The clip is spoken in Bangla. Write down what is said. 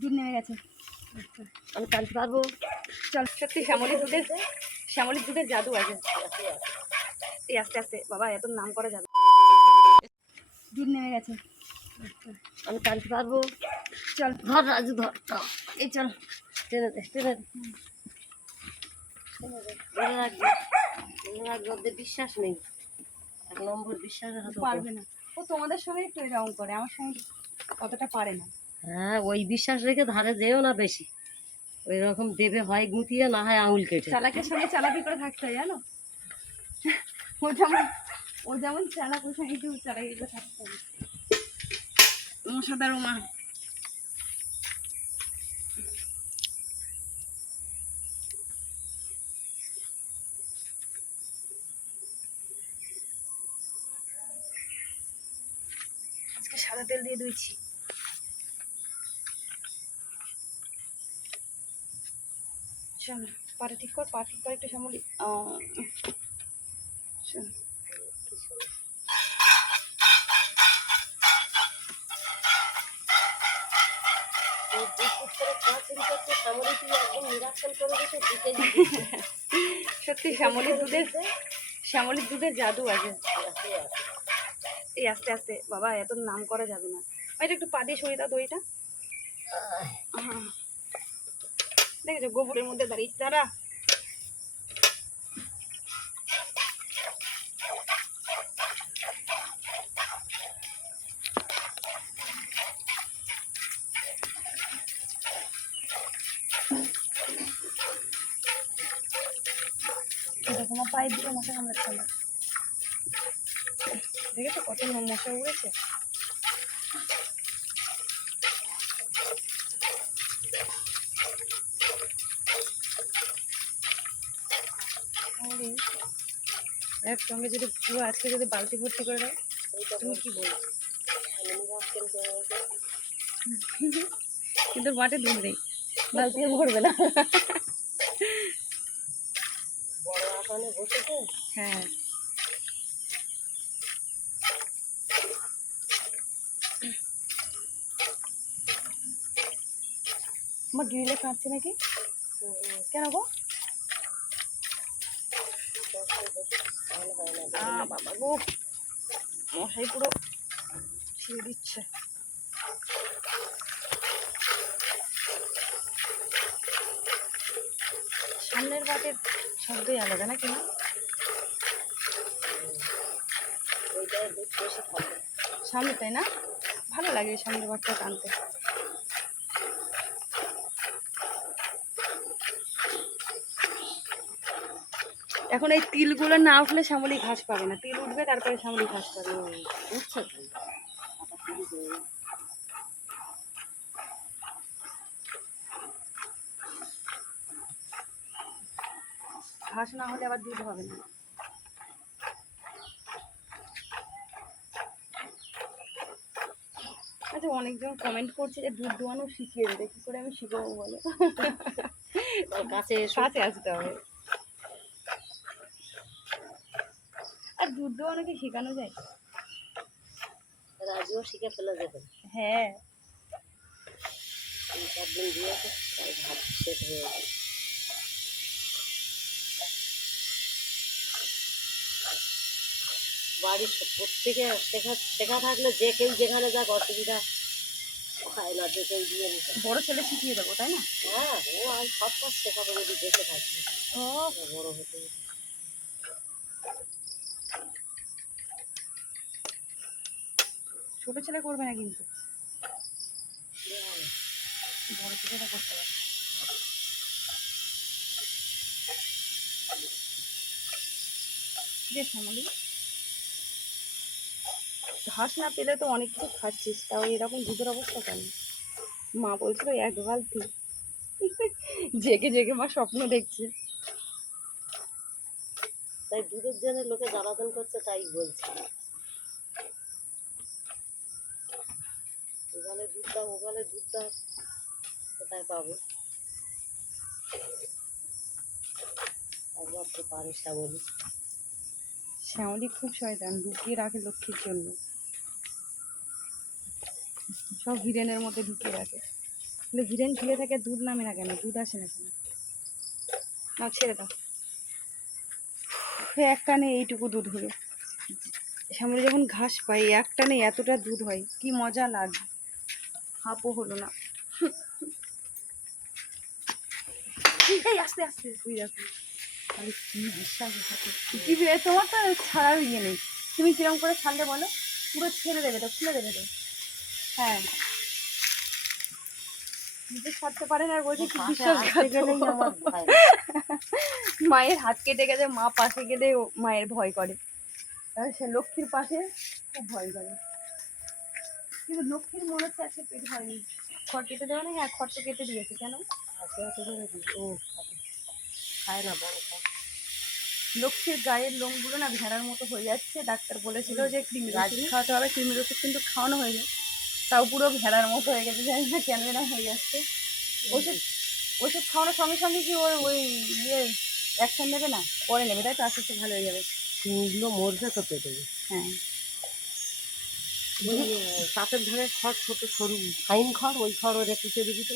দুধ নেমে গেছে। আমি টানতে পারব। চল সত্যি শ্যামলির দুধের শ্যামলির দুধের জাদু আছে। এই আস্তে আস্তে বাবা এত নাম করা যাবে দুধ নেমে গেছে। আমি টানতে পারব। চল। ধর রাজু ধর। এই চল দে ধরে রাখবি বিশ্বাস নেই। এক নম্বর বিশ্বাসের হাতে পারবে না। ও তোমাদের সঙ্গে একটু এরকম করে আমার সঙ্গে অতটা পারে না। হ্যাঁ ওই বিশ্বাস রেখে ধারে যেও না বেশি। ওই রকম দেবে হয় গুঁতিয়ে না হয় আঙুল কেটে। চালাকের সঙ্গে চালাকি করে থাকতে হয় জানো? ও যেমন ও যেমন চালাক ওর সঙ্গে একটু চালাকি করে থাকতে হবে মশাদার মা আজকে সাদা তেল দিয়ে ধুইছি চল পাটা ঠিক কর পা ঠিক কর একটু সামলি। দিতে সত্যি শ্যামলির দুধের শ্যামলির দুধের জাদু আছে। এই আস্তে আস্তে বাবা এত নাম করা যাবে না। এটা একটু পা দিয়ে সরিয়ে দাও দইটা। আহা। দেখেছ, গোবরের মধ্যে দাঁড়িয়ে, দাঁড়া। দেখো আমার পায়ের দিকে মশা কামড়াচ্ছে না দেখেছ কত মশা উড়েছে? একসঙ্গে যদি পুরো আজকে যদি বালতি ভর্তি করে দাও তুমি কি বলছো নিরাক্ষণ করে রেখে কিন্তু মাঠে দুধ নেই। বালতি ভরবে না। বড় আসানে বসেছে হ্যাঁ। আমার গ্রিলে কাটছে নাকি? কেন গো? আ, মশাই পুরো ছিঁড়ে দিচ্ছে। সামনের বাটের শব্দই আলাদা না খাবে সামনে, তাই না? ভালো লাগে সামনের বাটটা টানতে। এখন এই তিলগুলো না উঠলে শ্যামলি ঘাস পাবে না। তিল উঠবে তারপরে শ্যামলি ঘাস পাবে। বুঝছ? ঘাস না হলে আবার দুধ হবে না। আচ্ছা অনেকজন কমেন্ট করছে যে দুধ দোয়ানো শিখিয়ে দেবে। কি করে আমি শিখাবো বলো? কাছে সাথে আসতে হবে। দুধ কি শেখানো যায়। রাজুও শিখে ফেলে যাবে। হ্যাঁ। তিন চার দিন দিয়েছে তাই ভাত সেট হয়ে গেছে বাড়ির প্রত্যেকে শেখা শেখা থাকলে যে কেউ যেখানে যাক অসুবিধা হয় না যে কেউ দিয়ে নিতে বড় ছেলে শিখিয়ে দেবো তাই না? হ্যাঁ ও আমি সব কাজ শেখাবো যদি দেখে থাকি। ও। বড় হতে ছোট ছেলে করবে না কিন্তু। ঘাস না পেলে তো অনেক কিছু খাচ্ছিস, তাও এরকম দুধের অবস্থা কেন? মা বলছিল, এক বালতি। জেগে জেগে মা স্বপ্ন দেখছে। তাই দুধের জন্য লোকে জ্বালাতন করছে, তাই বলছি। ওগালে দুধ দাও ওগালে দুধ কোথায় পাবো? একমাত্র পারে শ্যামলি শ্যামলি খুব শয়তান লুকিয়ে রাখে লক্ষ্মীর জন্য। সব হিরেনের মধ্যে ঢুকিয়ে রাখে। বলে, হিরেন ঝুলে থাকে, দুধ নামে না কেন? দুধ আসে না কেন? না ছেড়ে দাও। এক টানে এইটুকু দুধ হলো সামনে যখন ঘাস পাই এক টানে এতটা দুধ হয়। কি মজা লাগে হাপও হলো না। এই আস্তে আস্তে তুই দেখো। তাহলে কি বিশ্বাস কি তোমার তো ছাড়ার ইয়ে নেই। তুমি কিরম করে ছাড়লে বলো? পুরো ছেড়ে দেবে তো খুলে দেবে তো। হ্যাঁ। নিজে ছাড়তে পারে না আর বলছে কি। মায়ের হাত কেটে গেছে মা পাশে গেলে মায়ের ভয় করে। সে লক্ষ্মীর পাশে খুব ভয় করে। কিন্তু লক্ষ্মীর মনে হচ্ছে আজকে পেট হয়নি খড় কেটে দেওয়া না হ্যাঁ খড় তো কেটে দিয়েছে কেন? ও খায় না বড় লক্ষ্মীর গায়ের লোমগুলো না ভেড়ার মতো হয়ে যাচ্ছে। ডাক্তার বলেছিল যে ক্রিম ওষুধ রাজি? খাওয়াতে হবে কৃমির ওষুধ কিন্তু খাওয়ানো হয়নি। তাও পুরো ভেড়ার মতো হয়ে গেছে জানি না কেন এরম হয়ে যাচ্ছে। ওষুধ ওষুধ খাওয়ানোর সঙ্গে সঙ্গে কি ওই ওই ইয়ে অ্যাকশন নেবে না? পরে নেবে তাই তো আস্তে আস্তে ভালো হয়ে যাবে। মরবে তো পেটে। হ্যাঁ। ওই ধরে খড় ছোট সরু। ফাইন খড় ওই খড় ওরে কুচে দিবি তো।